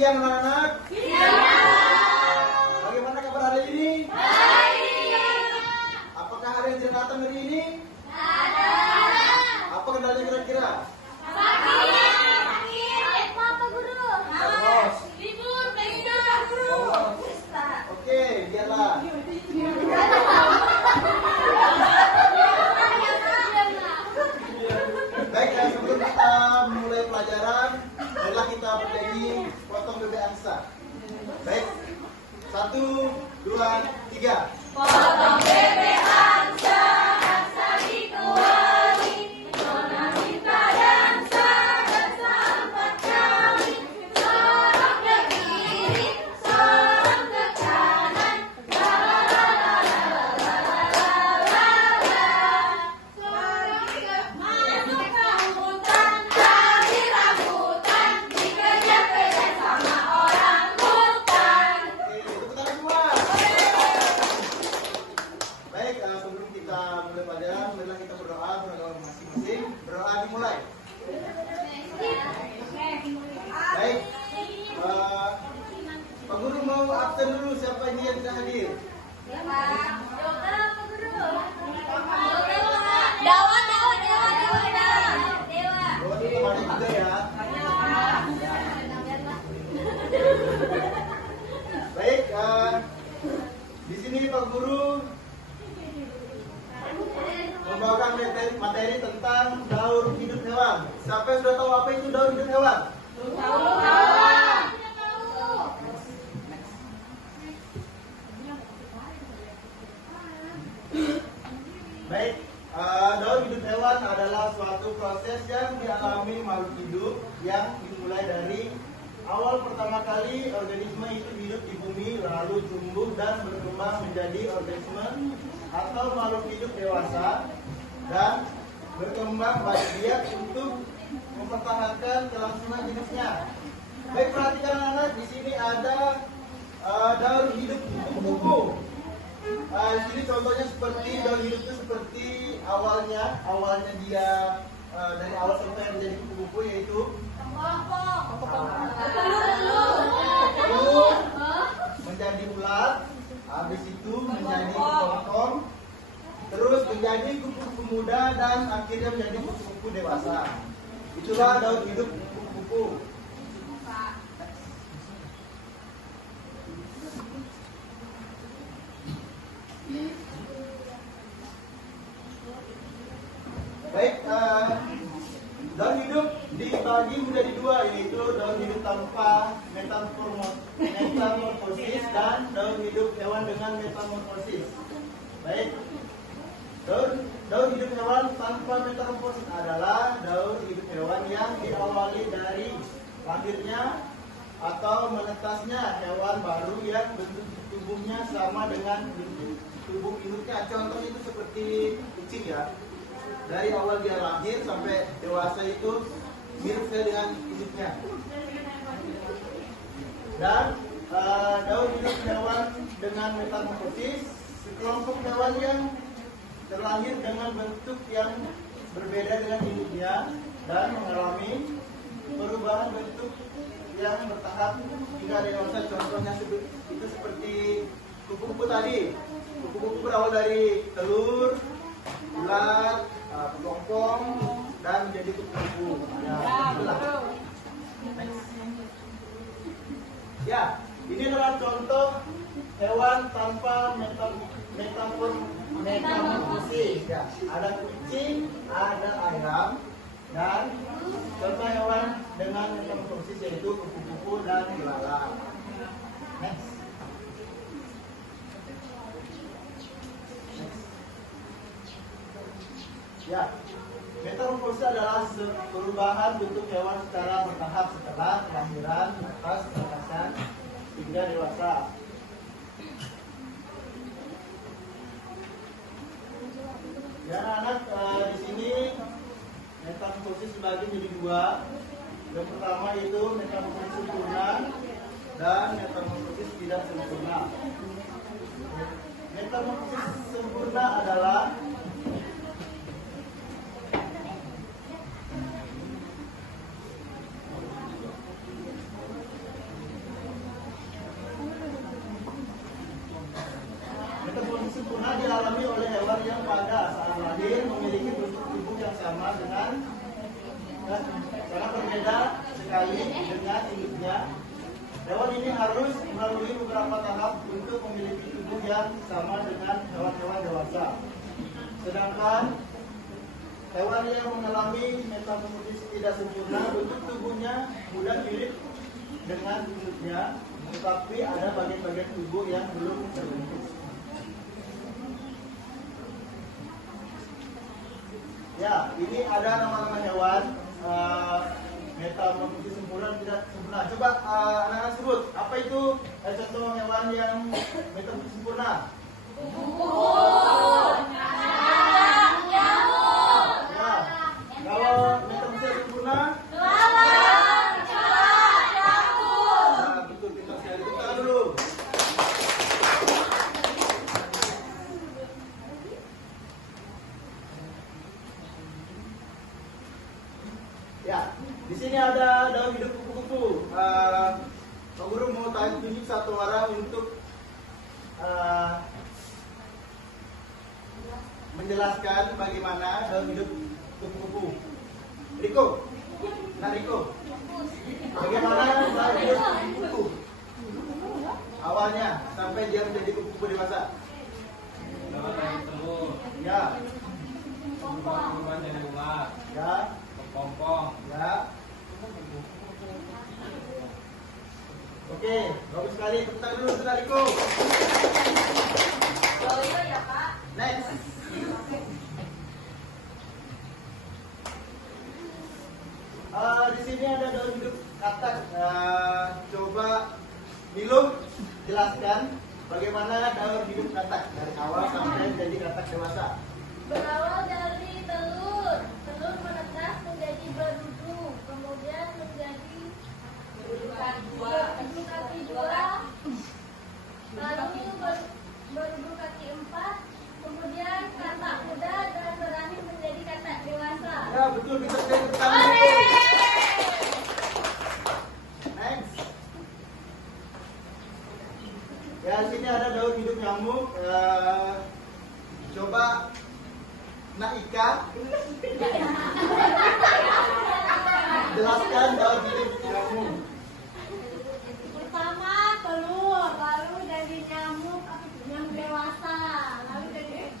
siang anak-anak. Bagaimana kabar hari ini? Apakah ada yang tidak datang hari ini? Apa kendalanya kira-kira? Oke, biarlah. Baik, sebelum kita mulai pelajaran, marilah kita bernyanyi potong bebek angsa. Baik, 1, 2, 3. Potong bebek angsa, angsa dikuali, nona minta dansa, dansa 4 kali, sorong ke kiri, sorong ke kanan, la la la la la la la la la, sorong ke masuk rambutan, tadi rambutan, dikejar-kejar sama orang hutan. Oke, tepuk tangan semua. Baik, sebelum kita mulai pelajaran, marilah kita berdoa masing-masing. Berdoa dimulai. Baik, Pak Guru mau absen dulu, siapa ini yang tidak hadir? Dewa. Oh, ini temannya juga ya. Baik, di sini Pak Guru membawakan materi tentang daur hidup hewan. Siapa yang sudah tahu apa itu daur hidup hewan? Baik, daur hidup hewan adalah suatu proses yang dialami makhluk hidup yang dimulai dari awal pertama kali organisme itu hidup di bumi, lalu tumbuh dan berkembang menjadi organisme atau makhluk hidup dewasa dan berkembang biak untuk mempertahankan kelangsungan jenisnya. Baik, perhatikan anak-anak, di sini ada daur hidup kupu-kupu. Di sini contohnya seperti daur hidup itu seperti awalnya dia dari awal sampai menjadi kupu-kupu yaitu telur menjadi ulat, habis itu menjadi kepompong, terus menjadi kupu-kupu muda dan akhirnya menjadi kupu-kupu dewasa. Itulah daur hidup kupu-kupu. Baik, daur hidup dibagi menjadi dua, yaitu daur hidup tanpa metamorfosis dan daur hidup hewan dengan metamorfosis. Baik, daur hidup hewan tanpa metamorfosis adalah daur hidup hewan yang diawali dari lahirnya atau menetasnya hewan baru yang bentuk tubuhnya sama dengan bentuk tubuh induknya. Contohnya itu seperti kucing ya. Dari awal dia lahir sampai dewasa itu mirip sekali dengan induknya. Dan daur hidup hewan dengan metamorfosis, sekelompok hewan yang terlahir dengan bentuk yang berbeda dengan induknya dan mengalami perubahan bentuk yang bertahap hingga dewasa. Contohnya itu seperti kupu-kupu tadi. Kupu-kupu berawal dari telur, ulat, kepompong, dan menjadi kupu-kupu. Ya, ini adalah contoh hewan tanpa metamorfosis. Ya, ada kucing, ada ayam, dan contoh hewan dengan metamorfosis yaitu kupu-kupu dan belalang. Next. Ya, metamorfosis adalah perubahan bentuk hewan secara bertahap setelah kelahiran, atas kekerasan hingga dewasa. Ya, anak di sini metamorfosis dibagi menjadi dua. Yang pertama itu metamorfosis sempurna dan metamorfosis tidak sempurna. Metamorfosis sempurna adalah Karena berbeda sekali dengan induknya. Hewan ini harus melalui beberapa tahap untuk memiliki tubuh yang sama dengan hewan-hewan dewasa. Sedangkan hewan yang mengalami metamorfosis tidak sempurna, bentuk tubuhnya mudah mirip dengan induknya, tetapi ada bagian-bagian tubuh yang belum terbentuk. Ya, ini ada nama-nama hewan metamorfosis sempurna dan tidak sempurna. Coba anak-anak sebut, apa itu contoh hewan yang metamorfosis sempurna? Ya, kalau metamorfosis sempurna? Nah, betul, kita sekali tepuk tangan dulu. Ya, di sini ada daun hidup kupu-kupu. Pak Guru mau tunjuk satu orang untuk menjelaskan bagaimana daun hidup kupu-kupu. Riko, nah Riko, bagaimana daun hidup kupu-kupu? Awalnya sampai dia menjadi kupu-kupu dewasa. Dapat dari telur, Ya, berubah jadi ular, ya, kepompong, ya. Oke, bagus sekali. Tepuk tangan dulu, Saudara Riko. Next. Di sini ada daun hidup katak. Coba Nilo jelaskan bagaimana daun hidup katak dari awal sampai menjadi katak dewasa. Berawal dari telur, telur menetas menjadi berudu, kemudian menjadi berudu kaki dua, lalu berudu kaki empat, kemudian katak muda dan berakhir menjadi katak dewasa. Ya betul, kita sekali pertama. Next. Ya di sini ada daun hidup nyamuk. Coba Naika jelaskan daun hidup nyamuk. Pertama telur, lalu jadi nyamuk yang dewasa, lalu jadi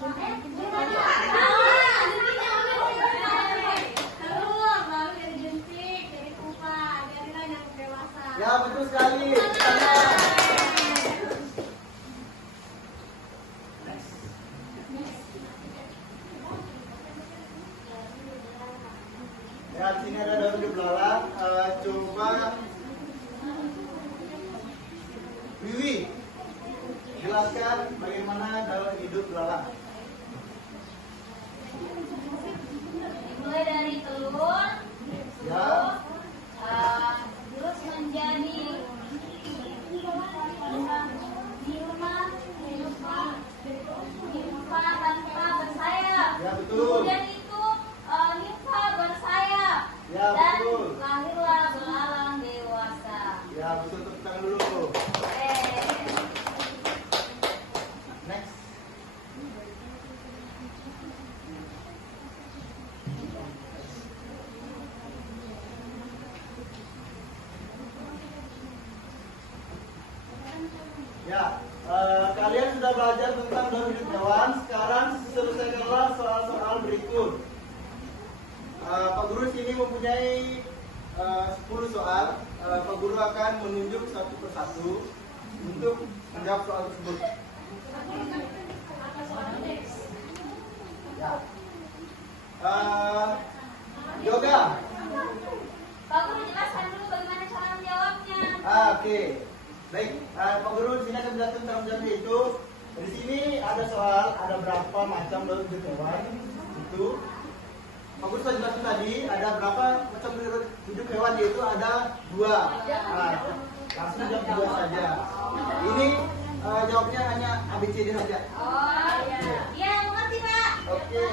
telur, lalu jadi jentik, jadi pupa, jadilah nyamuk dewasa. Ya betul sekali. Ya di sini ada daun hidup belalang. Coba Wiwi jelaskan bagaimana daun hidup belalang. Mulai dari telur, Ya. terus menjadi nimfa tanpa bersayap. Ya, betul. Kemudian itu nimfa bersayap. Ya, Dan betul. lahirlah belalang dewasa. Ya betul, tepuk tangan dulu. Next. Ya, kalian sudah belajar tentang daun hidup hewan. Sekarang selesaikanlah soal-soal berikut. Pak Guru sini mempunyai 10 soal. Pak Guru akan menunjuk satu persatu untuk menjawab soal tersebut. Ya. Yoga. Pak Guru jelaskan dulu bagaimana cara menjawabnya. Oke. Baik, Pak Guru di sini akan menjelaskan cara menjawabnya itu. Di sini ada soal, ada berapa macam daun hidup hewan itu. Pak Guru sudah jelaskan tadi ada berapa macam hidup hewan, yaitu ada 2. Langsung jawab 2 saja. Ini jawabnya hanya ABCD saja. Oh iya. Iya, mengerti Pak. Oke.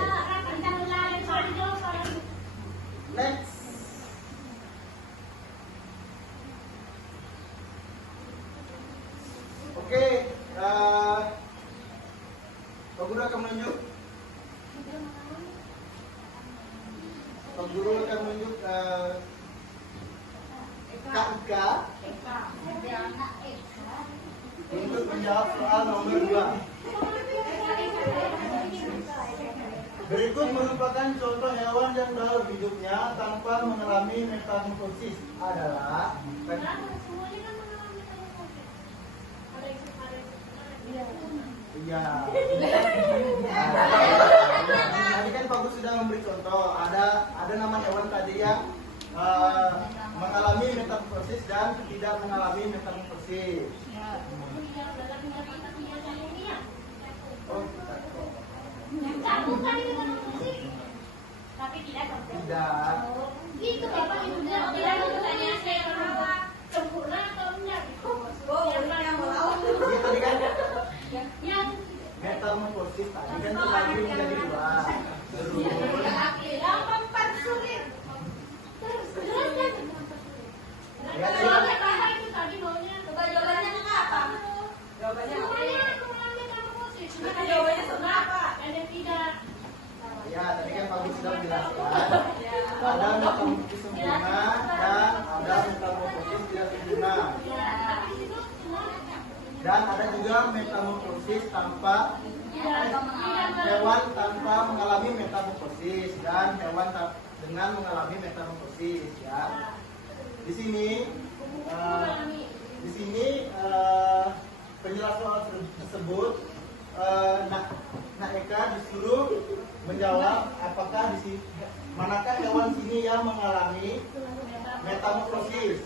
Next. Oke, Pak Guru akan menunjuk. Pak Guru akan menunjuk Kak Ika untuk menjawab soal nomor 2. Berikut merupakan contoh hewan yang dalam hidupnya tanpa mengalami metamorfosis adalah iya. Tadi kan Pak Gus sudah memberi contoh. Ada nama hewan tadi yang mengalami metamorfosis dan tidak mengalami metamorfosis. Oh, tapi tidak tidak. Itu Bapak Ibu tidak bertanya saya bahwa sempurna atau enggak? Ini tadi kan Yang metamorfosis tadi kan terbagi menjadi 2. yang mempersulit. Terus kan? Ya, Soalnya apa itu tadi maunya? Jawabannya apa? Jawabannya apa? Semuanya mengalami metamorfosis. Jawabannya seberapa? Ada tidak? ya, tadi kan Pak Gus sudah menjelaskan. Ada metamorfosis sempurna dan ada metamorfosis tidak sempurna. Ya, tapi itu semuanya. Dan ada juga metamorfosis tanpa hewan tanpa mengalami metamorfosis dan hewan dengan mengalami metamorfosis ya. Di sini penjelasan soal tersebut Nak Eka disuruh menjawab apakah di sini manakah hewan sini yang mengalami metamorfosis.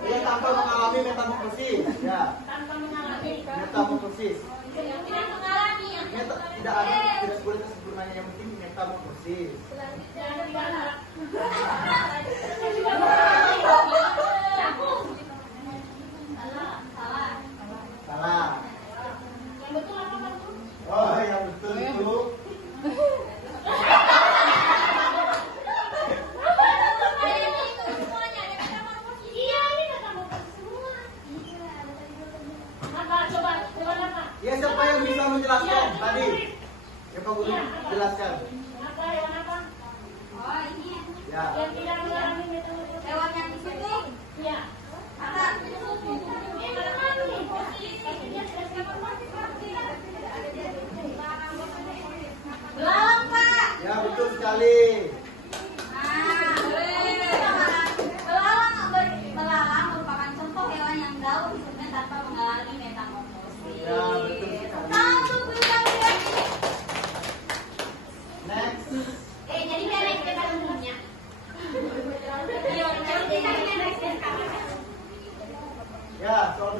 Dia tanpa mengalami metamorfosis ya. Tanpa mengalami. Metamorfosis. Yang tidak mengalami. Tidak ada, tidak boleh kesempurnanya, yang penting metamorfosis. Salah. Yang betul apa Pak? Oh, yang betul itu Iya, ini metamorfosis semua. Apa? Coba apa? ya, siapa yang bisa menjelaskan tadi? Ya, Pak Guru jelaskan. Apa hewan apa? Oh, ini Ya. Yang tidak mengalami metamorfosis. hewan yang di situ. Iya. Apa? Dia mengalami. Tapi dia tidak metamorfosis. Belalang, Pak. Ya, betul sekali. Nah, belalang merupakan contoh hewan yang dalam hidupnya tanpa mengalami metamorfosis. Ya, betul sekali. Tahu belalang. Next. Jadi beres kita semuanya. Ya, soal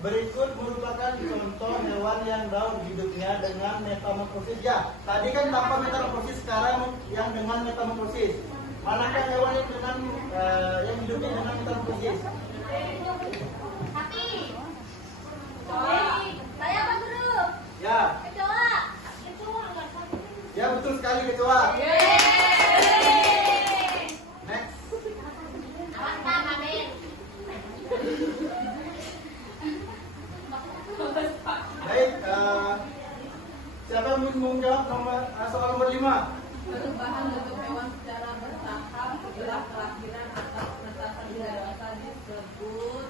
berikut merupakan contoh hewan yang daur hidupnya dengan metamorfosis. Ya, tadi kan tanpa metamorfosis, sekarang yang dengan metamorfosis. Manakah hewan yang dengan yang hidupnya dengan metamorfosis? Tapi Saya Pak Guru. Ya, Kecoa. itu enggak satu. ya betul sekali kecoa. Next. Mantap, Amin. Baik, siapa yang mau menjawab soal nomor 5? Perubahan bentuk hewan secara bertahap setelah kelahiran atau penetapan dewasa disebut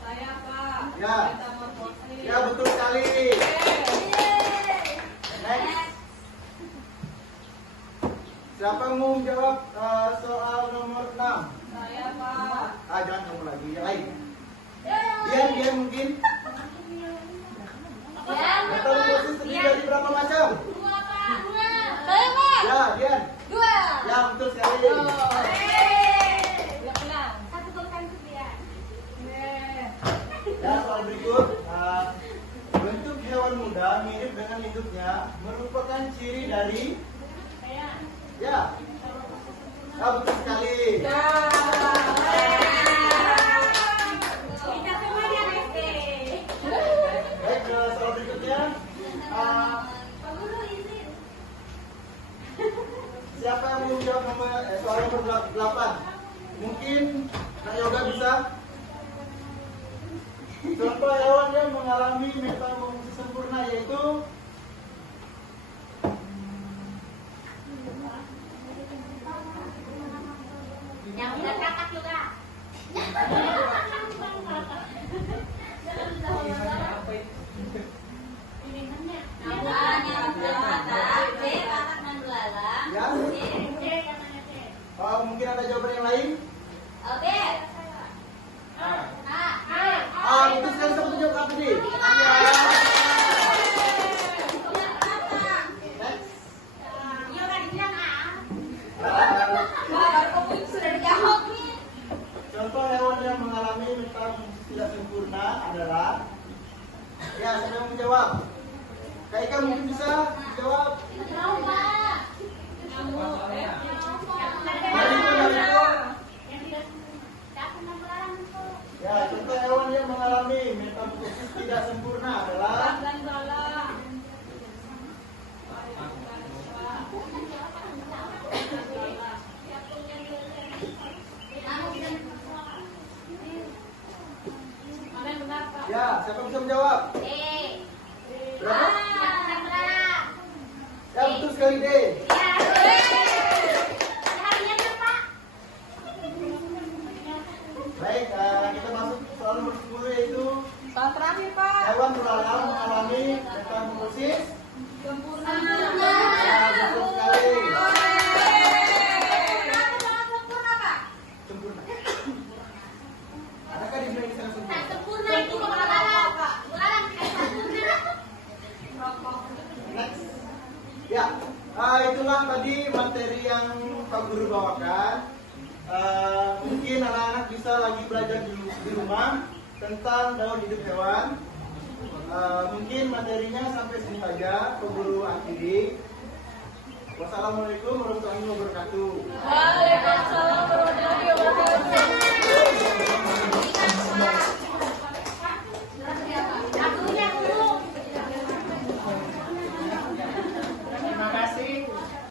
saya Pak. Ya. Metamorfosis. Ya, betul sekali. Next. Siapa yang mau menjawab soal nomor 6? Saya Pak. Jangan kamu lagi, yang lain. Dian mungkin. Metamorfosis terdiri dari berapa macam? Dua, Pak. Saya Pak. Ya, Dian. 2. Ya, betul sekali. Satu tulisan itu dia. Ya, soal berikut. Bentuk hewan muda mirip dengan hidupnya merupakan ciri dari Saya. ya. Ya, betul sekali. Kita semuanya SD. Baik, soal berikutnya. Pak Guru izin. Siapa yang mau menjawab soal nomor 8? Mungkin Kak Yoga bisa. Contoh hewan yang mengalami metamorfosis sempurna yaitu Yang udah kakak juga. Namun yang kakak, B kakak dan belalang. Ya. Mungkin ada jawaban yang lain? B. Itu sekarang sama jawab apa nih? Iya udah dibilang Sudah dijawab nih. Contoh hewan yang mengalami metamorfosis tidak sempurna adalah, ya saya mau menjawab. Kak Ika mungkin bisa jawab. Ya, contoh hewan yang mengalami metamorfosis tidak sempurna adalah, Dan bala. Mana yang benar, Pak? ya siapa bisa menjawab? Berapa? Ya betul sekali deh. Baik, kita masuk soal nomor 10 yaitu Soal terakhir, Pak. hewan belalang mengalami metamorfosis. Sempurna. Ya, betul sekali. Sempurna. Adakah di Indonesia yang sempurna? Sempurna itu belalang. Belalang tidak sempurna. Next. Ya, itulah tadi materi yang Pak Guru bawakan. Mungkin anak-anak bisa lagi belajar di rumah tentang daur hidup hewan. Mungkin materinya sampai sini saja. Pak Guru akhiri. Wassalamualaikum warahmatullahi wabarakatuh. Waalaikumsalam warahmatullahi wabarakatuh.